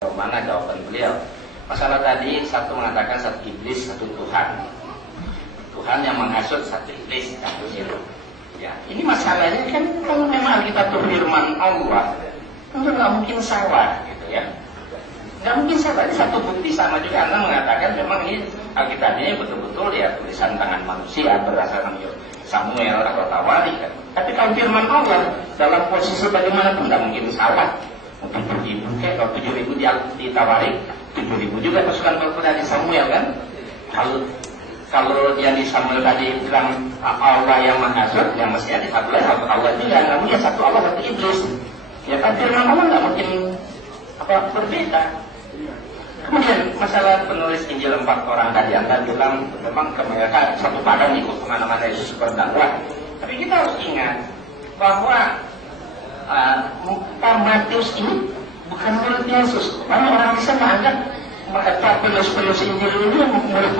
Mana jawaban beliau? Masalah tadi satu mengatakan satu iblis, satu Tuhan. Tuhan yang menghasut, satu iblis, satu itu. Ya, ini masalahnya kan kalau memang kita tuh firman Allah, itu nggak mungkin salah, gitu ya. Nggak mungkin salah. Satu bukti sama juga Anda mengatakan memang ini Alkitabnya betul-betul ya tulisan tangan manusia berdasarkan Samuel atau Tawari kan. Tapi kalau firman Allah dalam posisi bagaimanapun nggak mungkin salah. Mungkin 7.000 kayak kalau 7.000 ditawari 7.000 juga pasukan dari Samuel kan. Kalau yang di Samuel tadi bilang Allah yang menghasut, yang mestinya di satu satu Allah juga, namanya satu Allah satu iblis. Ya kan firman Allah nggak mungkin berbeda. Kemudian masalah penulis Injil 4 orang tadi Anda bilang memang mereka satu badan ikut kemana-mana Yesus berdakwah. Tapi kita harus ingat bahwa Matius ini bukan murid Yesus. Orang bisa menganggap penulis Injil ini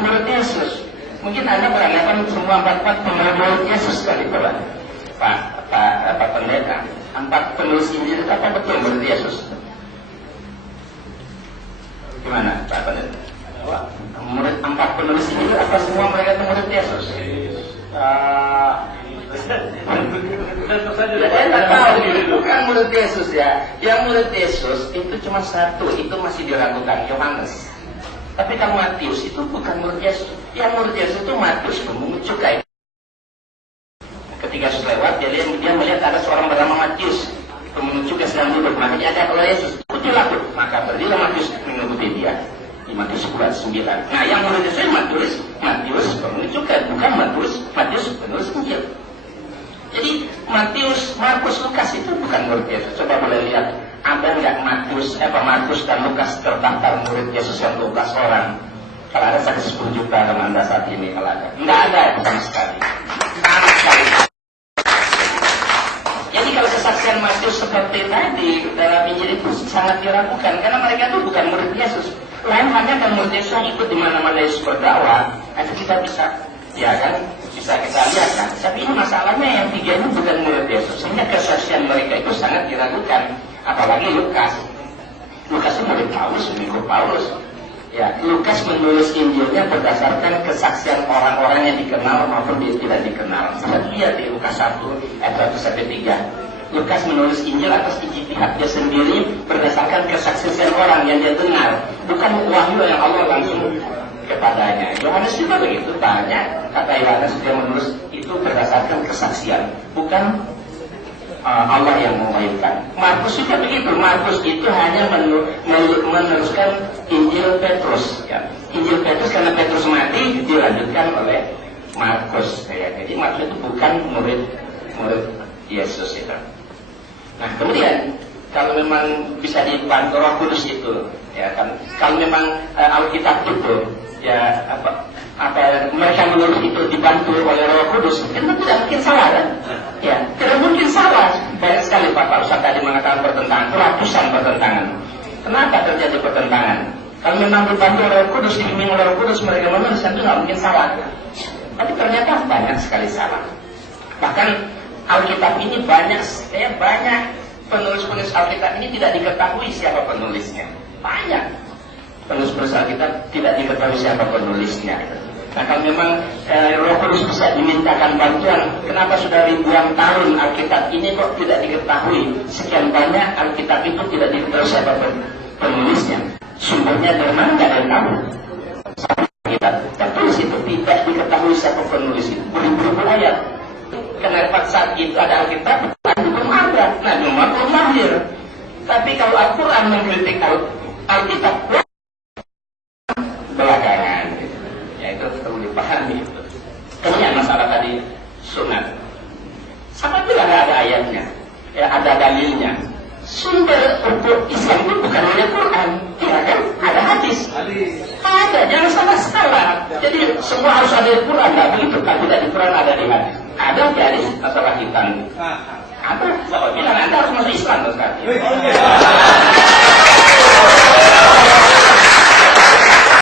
murid Yesus. Mungkin Anda beranggapan semua 4 murid Yesus kali Pak Pendeta. 4 penulis Injil itu apa betul murid Yesus? Gimana Pak Pendeta? Murid 4 penulis Injil apa semua mereka itu murid Yesus? Saya tak tahu, bukan murid Yesus ya. Yang murid Yesus itu cuma satu, itu masih diragukan, Yohanes. Tapi kalau Matius itu bukan murid Yesus. Yang murid Yesus itu Matius pemungut cukai. Ketika Yesus lewat, dia melihat ada seorang bernama Matius pemungut cukai sedang duduk. Makanya ada kalau Yesus, ikutilah aku. Maka pergilah Matius mengikuti dia. Di Matius 9. Nah, yang murid Yesus Matius pemungut cukai, bukan Matius penulis Injil. Jadi Matius, Markus, Lukas itu bukan murid Yesus. Coba boleh lihat, ada nggak Markus dan Lukas terdaftar murid Yesus yang 12 orang? Kalau ada saya 10 juta dengan Anda saat ini kalau ada. Nggak ada sama sekali. Sama sekali. Jadi kalau kesaksian Matius seperti tadi dalam Injil itu sangat diragukan karena mereka itu bukan murid Yesus. Lain hanya kan murid Yesus yang ikut di mana-mana Yesus berdakwah. Nanti kita bisa, ya kan? Bisa kita lihat kan, tapi ini masalahnya yang 3 ini bukan murid Yesus, sehingga kesaksian mereka itu sangat diragukan. Apalagi Lukas itu murid Paulus, mengikut Paulus. Ya, Lukas menulis Injilnya berdasarkan kesaksian orang-orang yang dikenal maupun tidak dikenal. Kita lihat di Lukas 1 ayat 1-3. Lukas menulis Injil atas ijtihad dia sendiri berdasarkan kesaksian orang yang dia dengar, bukan wahyu yang Allah langsung kepadanya. Yohanes juga begitu, banyak kata Yohanes dia menulis itu berdasarkan kesaksian, bukan Allah yang mewahyukan. Markus juga begitu. Markus itu hanya meneruskan Injil Petrus. Ya. Injil Petrus karena Petrus mati dilanjutkan oleh Markus. Ya. Jadi Markus itu bukan murid Yesus itu. Nah kemudian kalau memang bisa dibantu Roh Kudus itu, ya kan? Kalau memang Alkitab itu ya mereka menulis itu dibantu oleh Roh Kudus, itu tidak mungkin salah kan? Ya, tidak mungkin salah. Banyak sekali Pak Ustaz tadi mengatakan pertentangan, ratusan pertentangan. Kenapa terjadi pertentangan? Kalau memang dibantu oleh Roh Kudus, dibimbing oleh Roh Kudus, mereka menulis itu tidak mungkin salah. Tapi ternyata banyak sekali salah. Bahkan Alkitab ini banyak penulis-penulis Alkitab ini tidak diketahui siapa penulisnya. Banyak penulis-penulis Alkitab tidak diketahui siapa penulisnya. Nah kalau memang Roh Kudus bisa dimintakan bantuan, kenapa sudah ribuan tahun Alkitab ini kok tidak diketahui? Sekian banyak Alkitab itu tidak diketahui siapa penulisnya. Sumbernya dari mana nggak ada yang tahu. Alkitab tertulis itu tidak diketahui siapa penulis itu. Beribu-ribu ayat. Karena pada saat itu ada Alkitab, belum ada. Nah, belum lahir. Tapi kalau Al-Quran mengkritik Alkitab belakangan, ya itu perlu dipahami. Kemudian masalah tadi sunat. Sama juga nggak ada ayatnya, ya ada dalilnya. Sumber untuk Islam itu bukan hanya Quran, ya kan? Ada hadis. Ada, jangan salah. Jadi semua harus ada di Quran, nggak begitu. Kalau tidak di Quran ada di hadis. Ada hadis masalah hitam. Ada. Kalau bilang Anda harus masuk Islam, Ustaz.